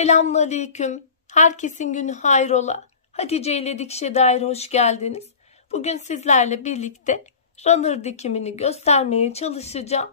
Selamünaleyküm. Herkesin günü hayrola. Hatice ile Dikişe Dair hoş geldiniz. Bugün sizlerle birlikte runner dikimini göstermeye çalışacağım.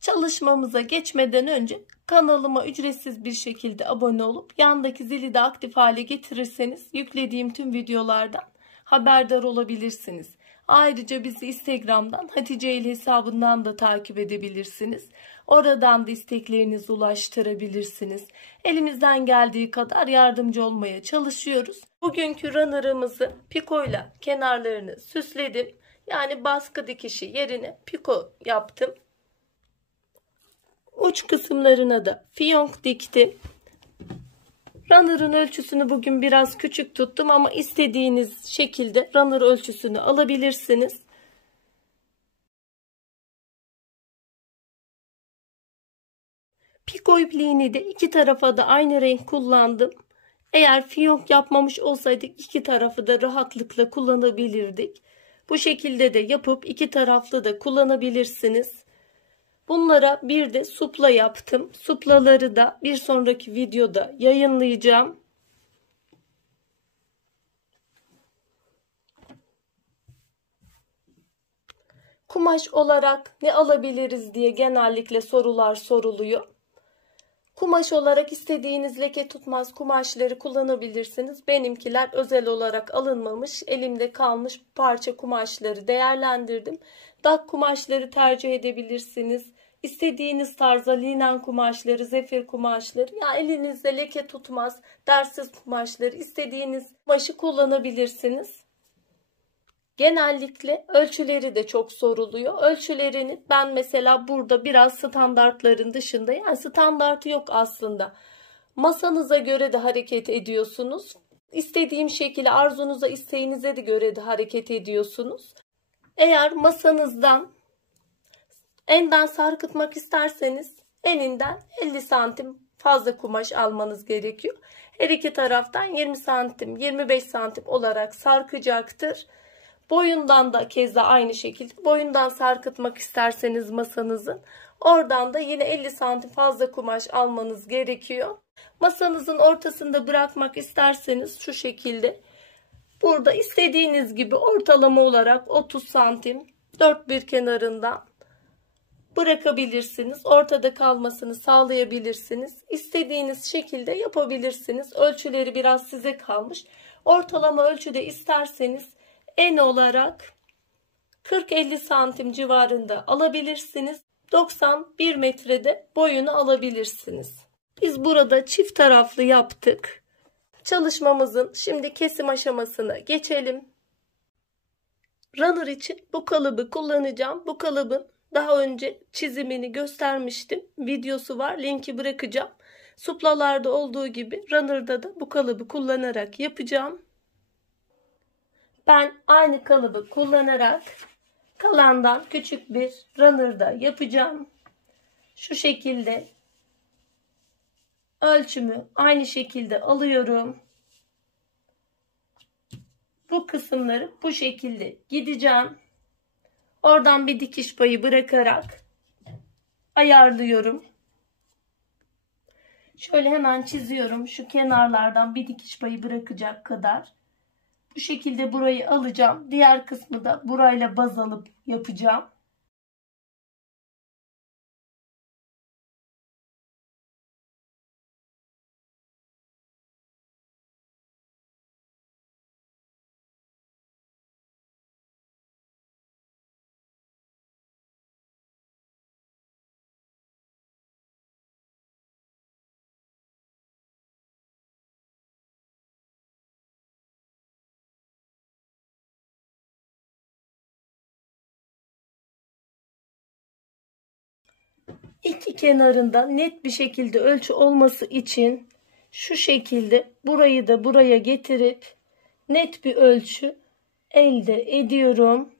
Çalışmamıza geçmeden önce kanalıma ücretsiz bir şekilde abone olup yandaki zili de aktif hale getirirseniz yüklediğim tüm videolardan haberdar olabilirsiniz. Ayrıca bizi Instagram'dan Hatice ile hesabından da takip edebilirsiniz. Oradan da isteklerinizi ulaştırabilirsiniz. Elimizden geldiği kadar yardımcı olmaya çalışıyoruz. Bugünkü runner'ımızı pikoyla kenarlarını süsledim. Yani baskı dikişi yerine piko yaptım. Uç kısımlarına da fiyonk diktim. Runner'ın ölçüsünü bugün biraz küçük tuttum ama istediğiniz şekilde runner ölçüsünü alabilirsiniz. Piko ipliğini de iki tarafa da aynı renk kullandım. Eğer fiyonk yapmamış olsaydık iki tarafı da rahatlıkla kullanabilirdik. Bu şekilde de yapıp iki taraflı da kullanabilirsiniz. Bunlara bir de supla yaptım. Suplaları da bir sonraki videoda yayınlayacağım. Kumaş olarak ne alabiliriz diye genellikle sorular soruluyor. Kumaş olarak istediğiniz leke tutmaz kumaşları kullanabilirsiniz. Benimkiler özel olarak alınmamış, elimde kalmış parça kumaşları değerlendirdim. Dak kumaşları tercih edebilirsiniz. İstediğiniz tarzda linen kumaşları, zefir kumaşları, ya elinizde leke tutmaz, dersiz kumaşları, istediğiniz kumaşı kullanabilirsiniz. Genellikle ölçüleri de çok soruluyor. Ölçülerini ben mesela burada biraz standartların dışında, yani standartı yok aslında. Masanıza göre de hareket ediyorsunuz. İstediğim şekilde arzunuza, isteğinize de göre de hareket ediyorsunuz. Eğer masanızdan enden sarkıtmak isterseniz elinden 50 santim fazla kumaş almanız gerekiyor. Her iki taraftan 20 santim, 25 santim olarak sarkacaktır. Boyundan da keza aynı şekilde. Boyundan sarkıtmak isterseniz masanızın, oradan da yine 50 santim fazla kumaş almanız gerekiyor. Masanızın ortasında bırakmak isterseniz şu şekilde. Burada istediğiniz gibi ortalama olarak 30 santim dört bir kenarından bırakabilirsiniz. Ortada kalmasını sağlayabilirsiniz. İstediğiniz şekilde yapabilirsiniz. Ölçüleri biraz size kalmış. Ortalama ölçüde isterseniz en olarak 40-50 santim civarında alabilirsiniz. 91 metrede boyunu alabilirsiniz. Biz burada çift taraflı yaptık. Çalışmamızın şimdi kesim aşamasına geçelim. Runner için bu kalıbı kullanacağım. Bu kalıbın daha önce çizimini göstermiştim. Videosu var. Linki bırakacağım. Suplalarda olduğu gibi runner'da da bu kalıbı kullanarak yapacağım. Ben aynı kalıbı kullanarak kalandan küçük bir runner'da yapacağım. Şu şekilde ölçümü aynı şekilde alıyorum. Bu kısımları bu şekilde gideceğim. Oradan bir dikiş payı bırakarak ayarlıyorum. Şöyle hemen çiziyorum. Şu kenarlardan bir dikiş payı bırakacak kadar. Bu şekilde burayı alacağım. Diğer kısmı da burayla baz alıp yapacağım. İki kenarında net bir şekilde ölçü olması için şu şekilde burayı da buraya getirip net bir ölçü elde ediyorum.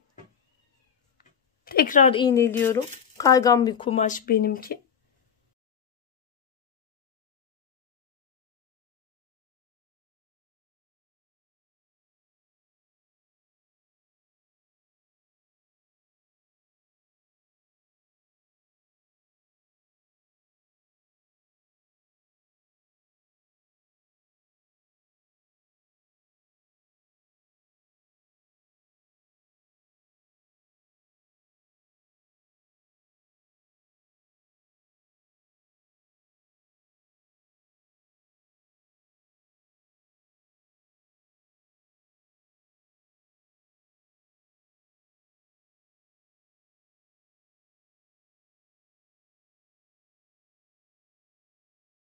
Tekrar iğneliyorum. Kaygan bir kumaş benimki.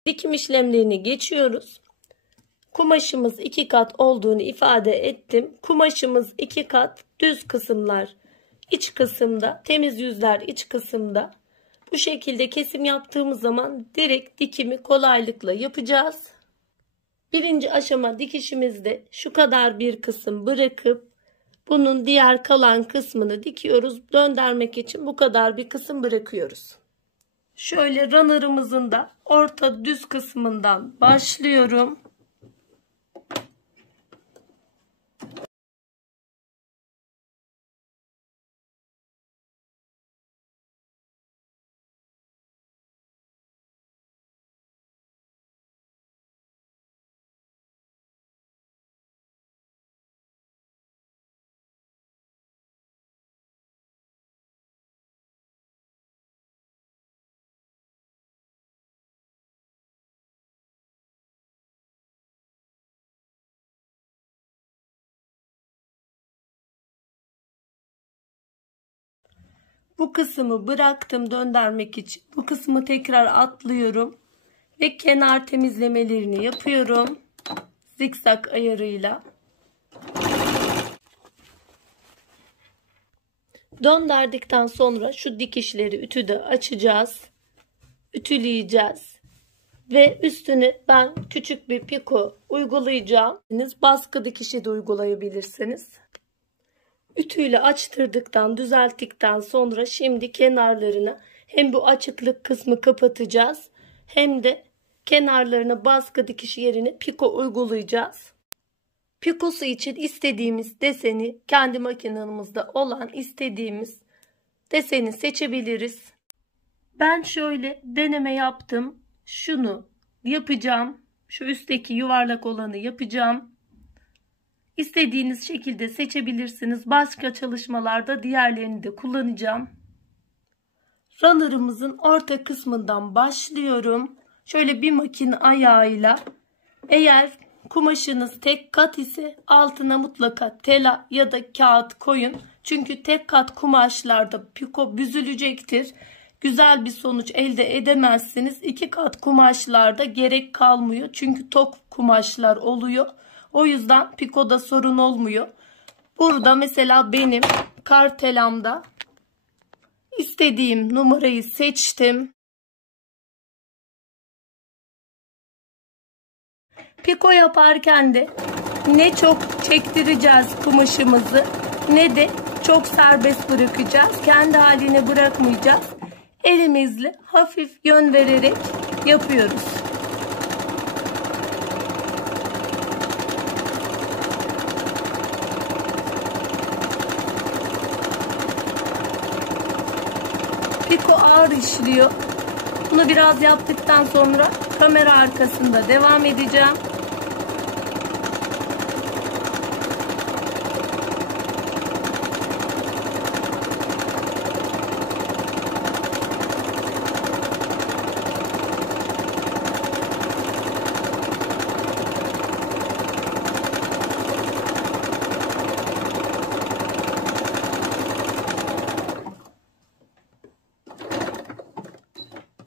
Dikim işlemlerini geçiyoruz. Kumaşımız 2 kat olduğunu ifade ettim. Kumaşımız 2 kat, düz kısımlar iç kısımda, temiz yüzler iç kısımda. Bu şekilde kesim yaptığımız zaman direkt dikimi kolaylıkla yapacağız. Birinci aşama dikişimizde şu kadar bir kısım bırakıp bunun diğer kalan kısmını dikiyoruz. Döndürmek için bu kadar bir kısım bırakıyoruz. Şöyle runner'ımızın da orta düz kısmından başlıyorum. Bu kısmı bıraktım döndürmek için. Bu kısmı tekrar atlıyorum ve kenar temizlemelerini yapıyorum. Zikzak ayarıyla. Döndürdükten sonra şu dikişleri ütüde açacağız. Ütüleyeceğiz. Ve üstüne ben küçük bir piko uygulayacağım. Baskı dikişi de uygulayabilirsiniz. Ütüyle açtırdıktan, düzelttikten sonra şimdi kenarlarına hem bu açıklık kısmı kapatacağız hem de kenarlarına baskı dikişi yerine piko uygulayacağız. Pikosu için istediğimiz deseni, kendi makinemizde olan istediğimiz deseni seçebiliriz. Ben şöyle deneme yaptım. Şunu yapacağım. Şu üstteki yuvarlak olanı yapacağım. İstediğiniz şekilde seçebilirsiniz. Başka çalışmalarda diğerlerini de kullanacağım. Runner'ımızın orta kısmından başlıyorum. Şöyle bir makine ayağıyla, eğer kumaşınız tek kat ise altına mutlaka tela ya da kağıt koyun. Çünkü tek kat kumaşlarda piko büzülecektir. Güzel bir sonuç elde edemezsiniz. 2 kat kumaşlarda gerek kalmıyor. Çünkü tok kumaşlar oluyor. O yüzden pikoda sorun olmuyor. Burada mesela benim kartelamda istediğim numarayı seçtim. Piko yaparken de ne çok çektireceğiz kumaşımızı ne de çok serbest bırakacağız. Kendi haline bırakmayacağız. Elimizle hafif yön vererek yapıyoruz. Piko ağır işliyor. Bunu biraz yaptıktan sonra kamera arkasında devam edeceğim.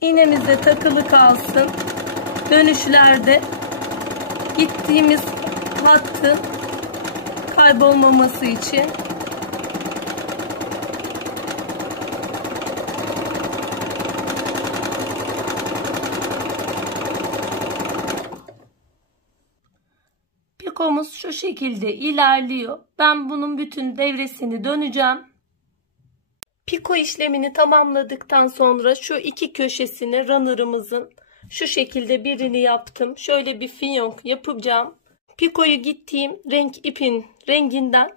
İğnemize takılı kalsın. Dönüşlerde gittiğimiz hattın kaybolmaması için. Pikomuz şu şekilde ilerliyor. Ben bunun bütün devresini döneceğim. Piko işlemini tamamladıktan sonra şu iki köşesine runner'ımızın şu şekilde birini yaptım. Şöyle bir fiyonk yapacağım. Pikoyu gittiğim renk ipin renginden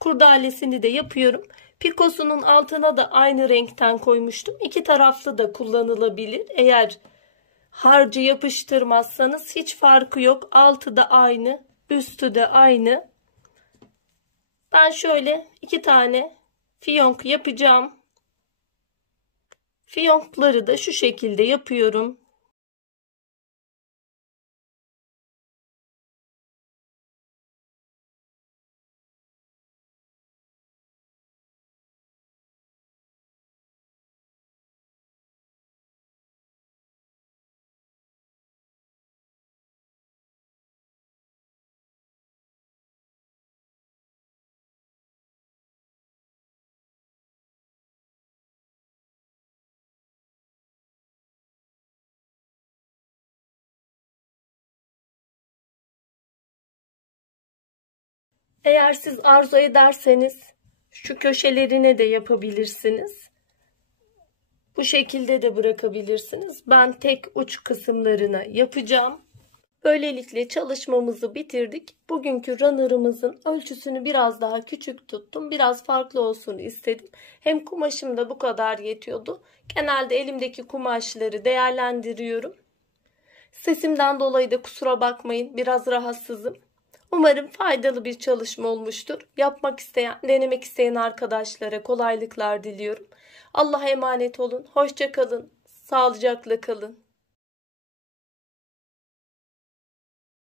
kurdalesini de yapıyorum. Pikosunun altına da aynı renkten koymuştum. İki taraflı da kullanılabilir. Eğer harcı yapıştırmazsanız hiç farkı yok. Altı da aynı, üstü de aynı. Ben şöyle 2 tane fiyonk yapacağım. Fiyonkları da şu şekilde yapıyorum. Eğer siz arzu ederseniz şu köşelerine de yapabilirsiniz. Bu şekilde de bırakabilirsiniz. Ben tek uç kısımlarına yapacağım. Böylelikle çalışmamızı bitirdik. Bugünkü runner'ımızın ölçüsünü biraz daha küçük tuttum. Biraz farklı olsun istedim. Hem kumaşım da bu kadar yetiyordu. Genelde elimdeki kumaşları değerlendiriyorum. Sesimden dolayı da kusura bakmayın. Biraz rahatsızım. Umarım faydalı bir çalışma olmuştur. Yapmak isteyen, denemek isteyen arkadaşlara kolaylıklar diliyorum. Allah'a emanet olun. Hoşça kalın. Sağlıcakla kalın.